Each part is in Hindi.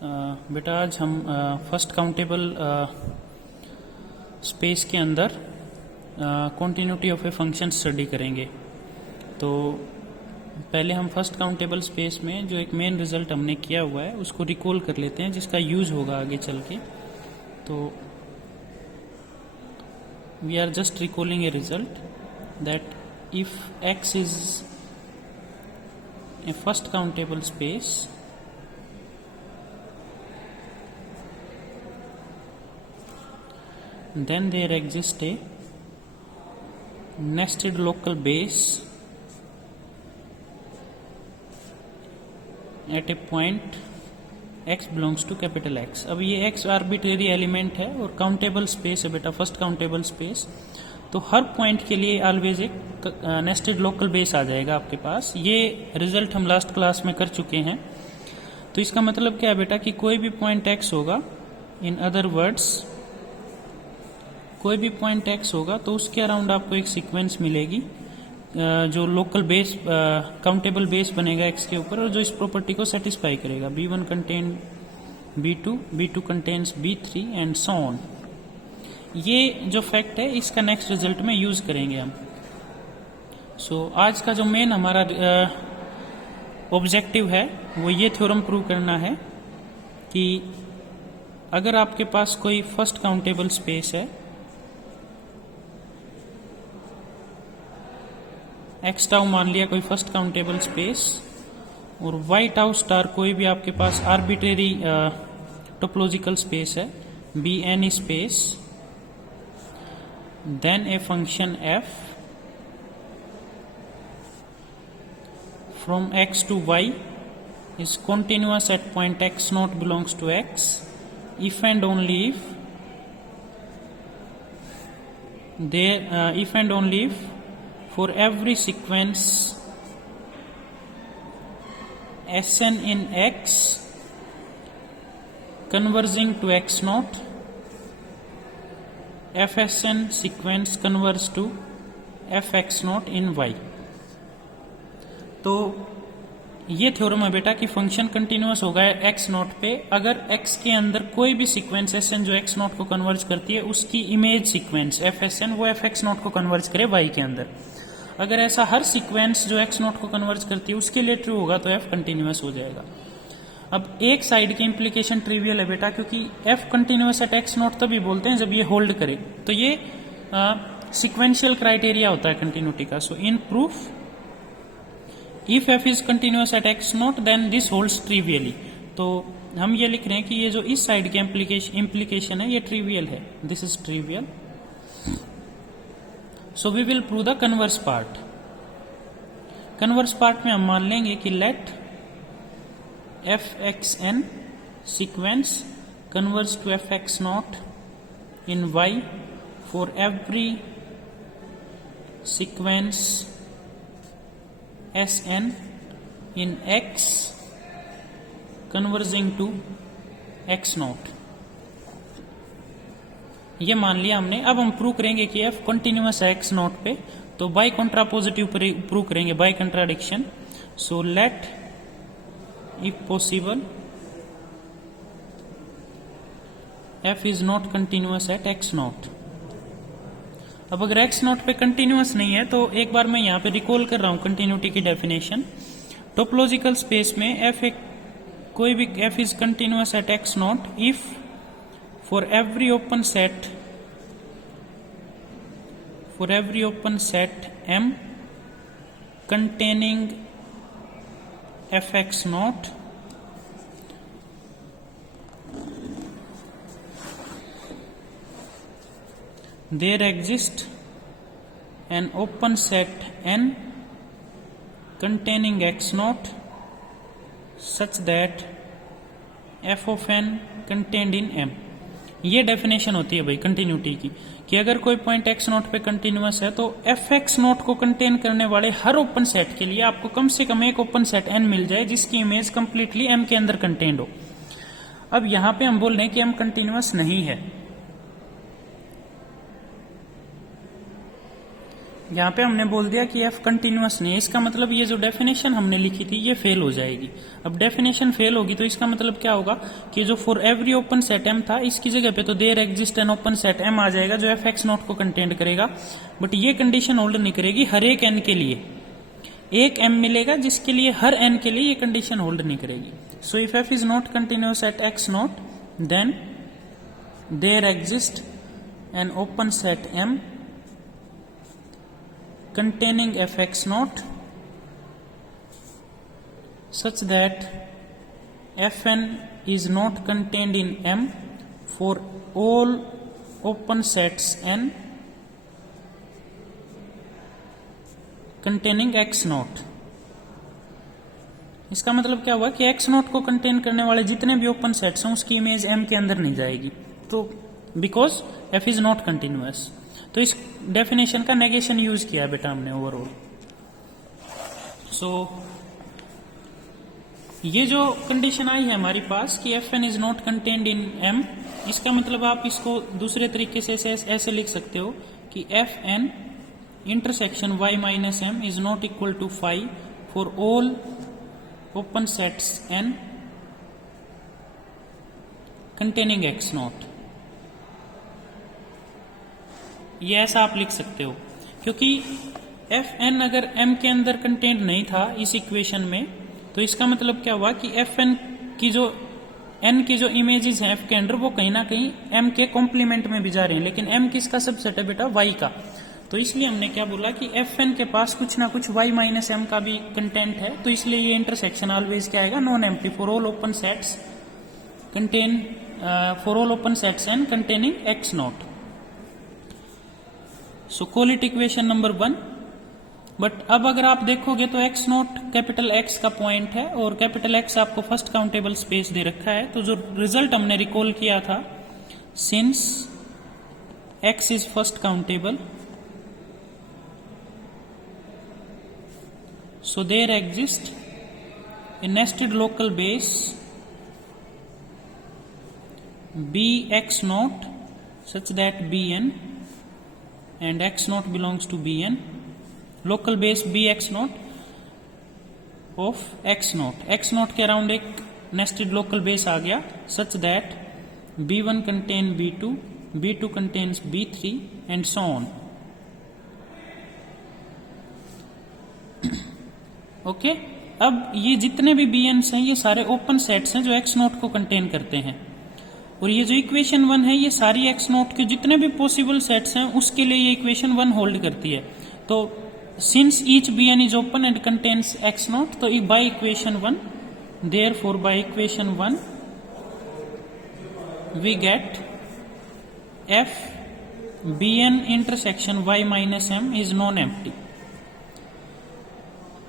बेटा आज हम फर्स्ट काउंटेबल स्पेस के अंदर continuity of a function study करेंगे। तो पहले हम फर्स्ट काउंटेबल स्पेस में जो एक मेन रिजल्ट हमने किया हुआ है उसको रिकॉल कर लेते हैं, जिसका यूज होगा आगे चल के। तो we are just recalling a result that if X is a first countable space, then there exists a nested local base at a point x belongs to capital X। अब ये x आर्बिट्रेरी एलिमेंट है और काउंटेबल स्पेस है बेटा, फर्स्ट काउंटेबल स्पेस। तो हर पॉइंट के लिए ऑलवेज एक नेस्टेड लोकल बेस आ जाएगा आपके पास। ये रिजल्ट हम लास्ट क्लास में कर चुके हैं। तो इसका मतलब क्या है बेटा कि कोई भी पॉइंट x होगा, इन अदर वर्ड्स कोई भी पॉइंट x होगा तो उसके अराउंड आपको एक सीक्वेंस मिलेगी जो लोकल बेस काउंटेबल बेस बनेगा x के ऊपर, और जो इस प्रॉपर्टी को सेटिस्फाई करेगा। B1 contain B2, B2 contains B3 and so on. ये जो फैक्ट है इसका नेक्स्ट रिजल्ट में यूज करेंगे हम। सो आज का जो मेन हमारा ऑब्जेक्टिव है वो ये थ्योरम प्रूव करना है कि अगर आपके पास कोई फर्स्ट काउंटेबल स्पेस है, एक्स टाउ मान लिया कोई फर्स्ट काउंटेबल स्पेस, और वाई टाउ स्टार कोई भी आपके पास आर्बिट्रेरी टोपोलॉजिकल स्पेस है, be any space, then a function f from X to Y is continuous at point x naught belongs to x if and only if for every sequence Sn in x converging to x naught, Fsn sequence converges to Fx naught in y। तो ये थ्योरम है बेटा कि फंक्शन कंटिन्यूअस होगा एक्स नॉट पे अगर एक्स के अंदर कोई भी सीक्वेंस एस एन जो एक्स नॉट को कन्वर्ज करती है उसकी image sequence F S N वो एफ एक्स नॉट को कन्वर्ज करे वाई के अंदर। अगर ऐसा हर सीक्वेंस जो एक्स नॉट को कन्वर्ज करती है उसके लिए ट्रू होगा तो एफ कंटिन्यूअस हो जाएगा। अब एक साइड की इंप्लीकेशन ट्रिवियल है बेटा, क्योंकि F continuous at x not तभी बोलते हैं जब ये होल्ड करे। तो ये सिक्वेंशियल क्राइटेरिया होता है कंटिन्यूटी का। सो इन proof if f is continuous at x naught then this holds trivially। तो हम ये लिख रहे हैं कि ये जो इस साइड की implication है ये trivial है, this is trivial। so we will prove the converse part। converse part में हम मान लेंगे कि let fxn sequence converge to fx naught in y for every sequence Sn in x converging to x naught। ये मान लिया हमने। अब हम प्रूव करेंगे कि f कंटिन्यूअस है x नॉट पे, तो बाय कॉन्ट्रापोजिटिव प्रूव करेंगे, by contradiction. So let if possible f is not continuous at x naught. अब अगर x नॉट पे कंटिन्यूअस नहीं है तो एक बार मैं यहाँ पे रिकॉल कर रहा हूँ कंटिन्यूटी की डेफिनेशन। टोपोलॉजिकल स्पेस में f एक कोई भी f is continuous at x not if for every open set m containing fx not there exists an open set n containing x naught such that f of n contained in m। ये डेफिनेशन होती है भाई कंटिन्यूटी की कि अगर कोई पॉइंट x नॉट पे कंटिन्यूअस है तो एफ एक्स नॉट को कंटेन करने वाले हर ओपन सेट के लिए आपको कम से कम एक ओपन सेट n मिल जाए जिसकी इमेज कंप्लीटली m के अंदर कंटेन्ड हो। अब यहां पे हम बोल रहे हैं कि m कंटिन्यूअस नहीं है। यहाँ पे हमने बोल दिया कि f कंटिन्यूअस नहीं है, इसका मतलब ये जो डेफिनेशन हमने लिखी थी ये फेल हो जाएगी। अब डेफिनेशन फेल होगी तो इसका मतलब क्या होगा कि जो for every open set m था इसकी जगह पे तो there exist an open set m आ जाएगा जो fx नॉट को कंटेन करेगा, बट ये कंडीशन होल्ड नहीं करेगी हर एक n के लिए। एक m मिलेगा जिसके लिए हर n के लिए ये कंडीशन होल्ड नहीं करेगी। So if f is not continuous at x naught then there exist an open set m containing fx naught such that fn is not contained in M for all open sets n containing x naught। इसका मतलब क्या हुआ कि x naught को कंटेन करने वाले जितने भी ओपन सेट्स हैं उसकी इमेज M के अंदर नहीं जाएगी, तो because f is not continuous. तो इस डेफिनेशन का नेगेशन यूज किया है बेटा हमने ओवरऑल। सो ये जो कंडीशन आई है हमारे पास कि F N is not contained in M, इसका मतलब आप इसको दूसरे तरीके से ऐसे लिख सकते हो कि F N intersection Y minus M is not equal to five for all open sets N containing X naught. ये ऐसा आप लिख सकते हो क्योंकि एफ एन अगर एम के अंदर कंटेंट नहीं था इस इक्वेशन में, तो इसका मतलब क्या हुआ कि एफ एन की जो एन की जो इमेजेस हैं एफ के अंदर वो कहीं ना कहीं एम के कॉम्प्लीमेंट में भी जा रहे हैं, लेकिन एम किसका सबसेट है बेटा वाई का। तो इसलिए हमने क्या बोला कि एफ एन के पास कुछ ना कुछ वाई माइनस एम का भी कंटेंट है, तो इसलिए ये इंटरसेक्शन ऑलवेज क्या आएगा non empty for all open sets contain for all open sets N containing X naught. So call it equation number 1। But अब अगर आप देखोगे तो एक्स नॉट कैपिटल एक्स का पॉइंट है और कैपिटल एक्स आपको फर्स्ट काउंटेबल स्पेस दे रखा है, तो जो रिजल्ट हमने रिकॉल किया था since X is first countable so there exist a nested local base B X not such that B N and x naught belongs to bn, local base bx naught of x naught, x naught के अराउंड एक nested local base आ गया such that b1 contain b2, b2 contains b3 and so on। Okay अब ये जितने भी bn's हैं ये सारे ओपन सेट्स हैं जो x naught को कंटेन करते हैं, और ये जो इक्वेशन 1 है ये सारी एक्स नॉट के जितने भी पॉसिबल सेट्स हैं उसके लिए ये इक्वेशन 1 होल्ड करती है। तो since each B N is open and contains X naught, तो by equation 1 therefore by equation 1 we get F B N intersection Y minus M is non empty.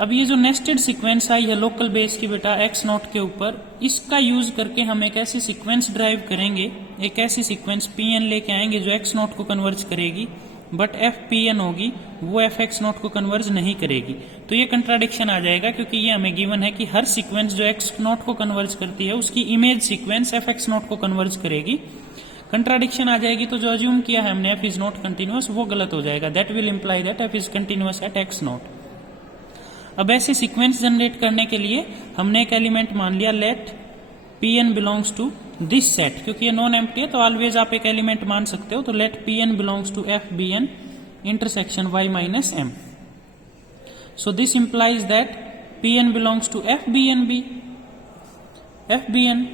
अब ये जो नेस्टेड सीक्वेंस आई है लोकल बेस की बेटा एक्स नॉट के ऊपर, इसका यूज करके हम एक ऐसी सीक्वेंस ड्राइव करेंगे, एक ऐसी सीक्वेंस पी एन लेके आएंगे जो एक्स नॉट को कन्वर्ज करेगी, बट एफ पी एन होगी वो एफ एक्स नॉट को कन्वर्ज नहीं करेगी। तो ये कंट्राडिक्शन आ जाएगा क्योंकि ये हमें गिवन है कि हर सीक्वेंस जो एक्स नॉट को कन्वर्ज करती है उसकी image sequence F X naught को कन्वर्ज करेगी। कंट्राडिक्शन आ जाएगी तो जो अज्यूम किया है हमने एफ इज नॉट कंटिन्यूअस वो गलत हो जाएगा, that will imply that F is continuous at x not. अब ऐसे सीक्वेंस जनरेट करने के लिए हमने एक एलिमेंट मान लिया let P N belongs to this set, क्योंकि ये नॉन एम्प्टी है तो ऑलवेज आप एक एलिमेंट मान सकते हो, तो let P N belongs to F B N intersection Y minus M. So this implies that P N belongs to F B N B, F B N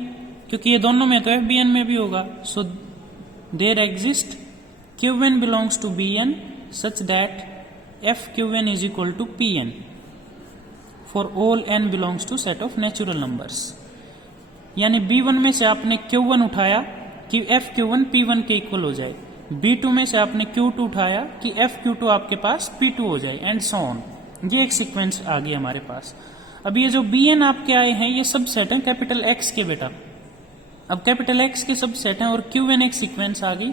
क्योंकि ये दोनों में तो एफ बी एन में भी होगा। So there exist Q N belongs to B N such that F Q N is equal to P N for all n belongs to set of natural numbers. यानी b1 में से आपने q1 उठाया कि f q1 p1 के इक्वल हो जाए, b2 में से आपने q2 उठाया कि f q2 आपके पास p2 हो जाए एंड सो ऑन। ये एक सीक्वेंस आ गई हमारे पास। अब ये जो bn आपके आए हैं ये सब सेट हैं कैपिटल x के बेटा, अब कैपिटल x के सब सेट हैं और qn एक सीक्वेंस आ गई।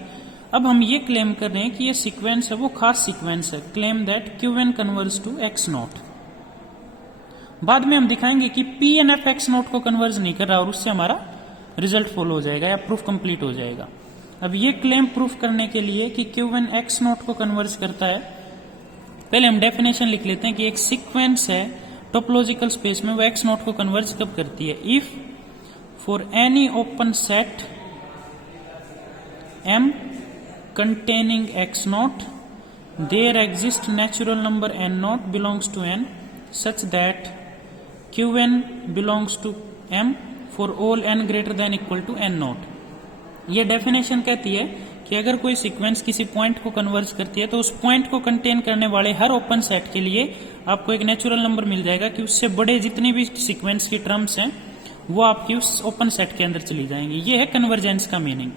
अब हम ये क्लेम कर रहे हैं कि ये सीक्वेंस है वो खास सीक्वेंस है, claim that qn converge to x naught. बाद में हम दिखाएंगे कि P N F X naught को कन्वर्ज नहीं कर रहा और उससे हमारा रिजल्ट फॉलो हो जाएगा या प्रूफ कंप्लीट हो जाएगा। अब ये क्लेम प्रूफ करने के लिए कि क्यू एन एक्स नोट को कन्वर्ज करता है पहले हम डेफिनेशन लिख लेते हैं कि एक सीक्वेंस है टोपोलॉजिकल स्पेस में, वो एक्स नॉट को कन्वर्ज कब करती है? If for any open set M containing X naught there exist natural number N naught belongs to N such that Q N belongs to M for all N greater than equal to N naught. ये डेफिनेशन कहती है कि अगर कोई सीक्वेंस किसी पॉइंट को कन्वर्ज करती है तो उस पॉइंट को कंटेन करने वाले हर ओपन सेट के लिए आपको एक नेचुरल नंबर मिल जाएगा कि उससे बड़े जितनी भी सीक्वेंस की टर्म्स हैं वो आपकी उस ओपन सेट के अंदर चली जाएंगी। ये है कन्वर्जेंस का मीनिंग।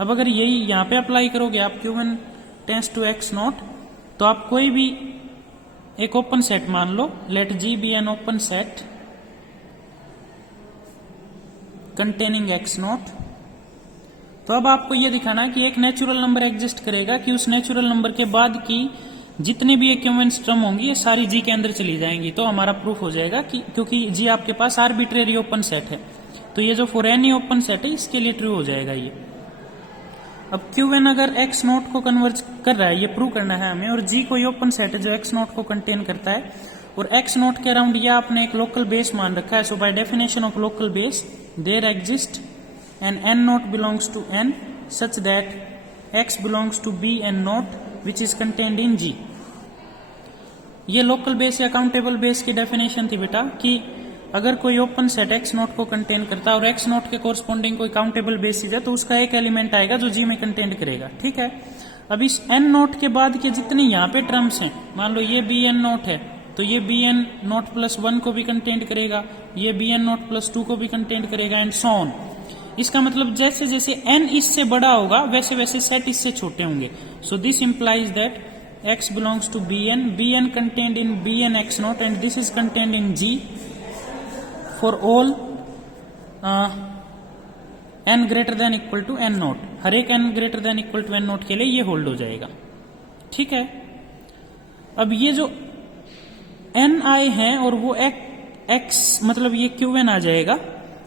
अब अगर यही यहाँ पे अप्लाई करोगे आप Q1 tends to X naught, तो आप कोई भी एक ओपन सेट मान लो, let G B N open set containing X naught, तो अब आपको यह दिखाना है कि एक नेचुरल नंबर एग्जिस्ट करेगा कि उस नेचुरल नंबर के बाद की जितनी भी इक्विवेलेंस टर्म होंगी ये सारी जी के अंदर चली जाएंगी। तो हमारा प्रूफ हो जाएगा कि क्योंकि जी आपके पास आर्बिट्रेरी ओपन सेट है, तो ये जो फॉर एनी ओपन सेट है इसके लिए ट्रू हो जाएगा ये। अब Q1 अगर एक्स नॉट को कन्वर्ज कर रहा है, ये प्रूव करना है हमें, और जी कोई ओपन सेट है जो एक्स नॉट को कंटेन करता है, और एक्स नॉट के अराउंड ये आपने एक लोकल बेस मान रखा है। So by definition of local base there exist and n naught belongs to n such that x belongs to b n naught which is contained in g। ये लोकल बेस या काउंटेबल बेस की डेफिनेशन थी बेटा कि अगर कोई ओपन सेट x नॉट को कंटेन करता है और x नॉट के कोरस्पॉन्डिंग कोई काउंटेबल बेसिस है तो उसका एक एलिमेंट आएगा जो g में कंटेन करेगा। ठीक है, अब इस n नॉट के बाद के जितने यहाँ पे टर्म्स हैं, मान लो ये b n नॉट है तो ये बी एन नॉट प्लस 1 को भी कंटेन करेगा, ये बी एन नॉट प्लस 2 को भी कंटेन करेगा एंड सो ऑन। इसका मतलब जैसे जैसे n इससे बड़ा होगा वैसे वैसे सेट इससे छोटे होंगे। So this implies that x belongs to B N contained in B N X naught and this is contained in g for all n greater than equal to n naught. हर एक n greater than equal to n naught के लिए ये होल्ड हो जाएगा। ठीक है, अब ये जो n i है और वो x मतलब ये Q1 आ जाएगा,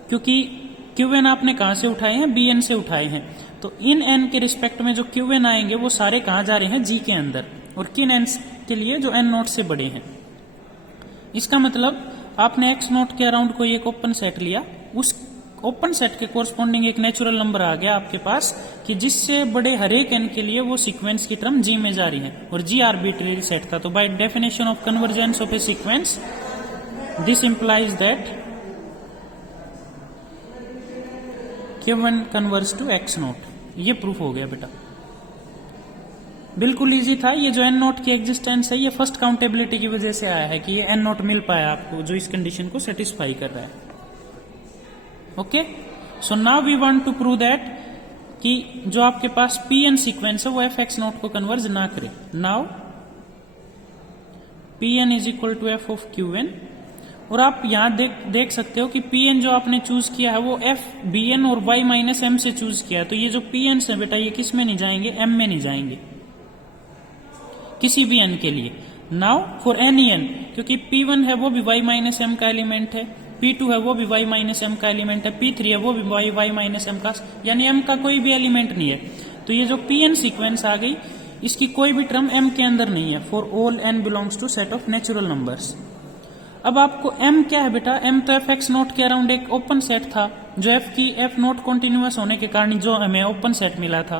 क्योंकि Q1 आपने कहां से उठाए हैं? Bn से उठाए हैं। तो इन n के रिस्पेक्ट में जो Q1 आएंगे वो सारे कहां जा रहे हैं? G के अंदर, और किन n के लिए? जो n नॉट से बड़े हैं। इसका मतलब आपने x नॉट के अराउंड कोई एक ओपन सेट लिया, उस ओपन सेट के कोरस्पॉन्डिंग एक नेचुरल नंबर आ गया आपके पास कि जिससे बड़े हर एक n के लिए वो सीक्वेंस की टर्म G में जा रही है, और G आर्बिट्रेरी सेट था। तो by definition of convergence of a sequence this implies that Q1 converse to X naught. ये प्रूफ हो गया बेटा, बिल्कुल इजी था। ये जो n नॉट की एग्जिस्टेंस है ये फर्स्ट काउंटेबिलिटी की वजह से आया है कि ये n नॉट मिल पाया आपको जो इस कंडीशन को सेटिस्फाई कर रहा है। Okay, so now we want to prove that कि जो आपके पास Pn सीक्वेंस है वो f x नॉट को कन्वर्ज ना करे। Now Pn is equal to f of Qn, और आप यहां देख सकते हो कि Pn जो आपने चूज किया है वो f Bn और y माइनस m से चूज किया है। तो ये जो Pn है बेटा ये किस में नहीं जाएंगे? m में नहीं जाएंगे किसी भी n के लिए। नाउ फॉर एनी n, क्योंकि P1 है वो भी y माइनस m का एलिमेंट है, P2 है वो भी y माइनस m का एलिमेंट है, P3 है वो भी y माइनस m का, यानी m का कोई भी एलिमेंट नहीं है। तो ये जो Pn सीक्वेंस आ गई इसकी कोई भी टर्म m के अंदर नहीं है। For all n belongs to set of natural numbers. अब आपको m क्या है बेटा? m तो f x नॉट के अराउंड एक ओपन सेट था जो f की f नॉट कॉन्टिन्यूअस होने के कारण जो हमें ओपन सेट मिला था।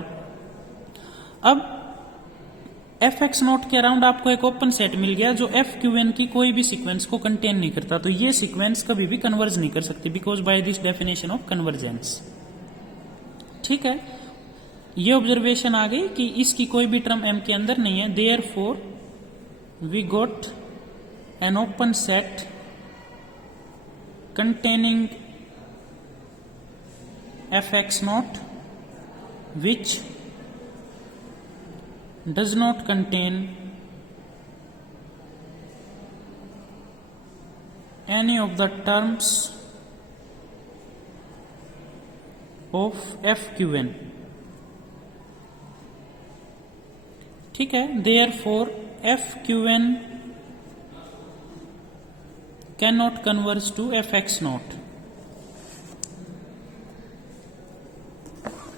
अब f x नॉट के अराउंड आपको एक ओपन सेट मिल गया जो f Qn की कोई भी सीक्वेंस को कंटेन नहीं करता। तो ये सीक्वेंस कभी भी कन्वर्ज नहीं कर सकती because by this definition of convergence. ठीक है, ये ऑब्जर्वेशन आ गई कि इसकी कोई भी टर्म m के अंदर नहीं है। Therefore we got an open set containing fx naught which does not contain any of the terms of fqn। ठीक है, therefore fqn cannot converge to fx naught।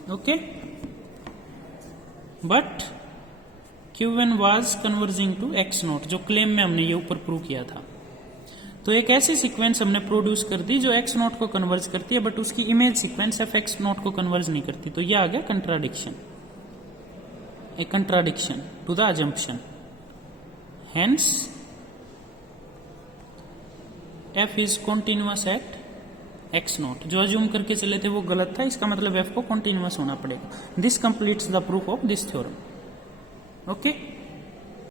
Okay, but Qn was converging to x naught, जो क्लेम में हमने ये ऊपर प्रूव किया था। तो एक ऐसी सीक्वेंस हमने प्रोड्यूस कर दी जो x नॉट को कन्वर्ज करती है, बट उसकी image sequence F X naught को कन्वर्ज नहीं करती। तो ये आ गया contradiction, a contradiction to the assumption. Hence f is continuous at x naught. जो अज्यूम करके चले थे वो गलत था, इसका मतलब f को कॉन्टिन्यूअस होना पड़ेगा। This completes the proof of this theorem. Okay.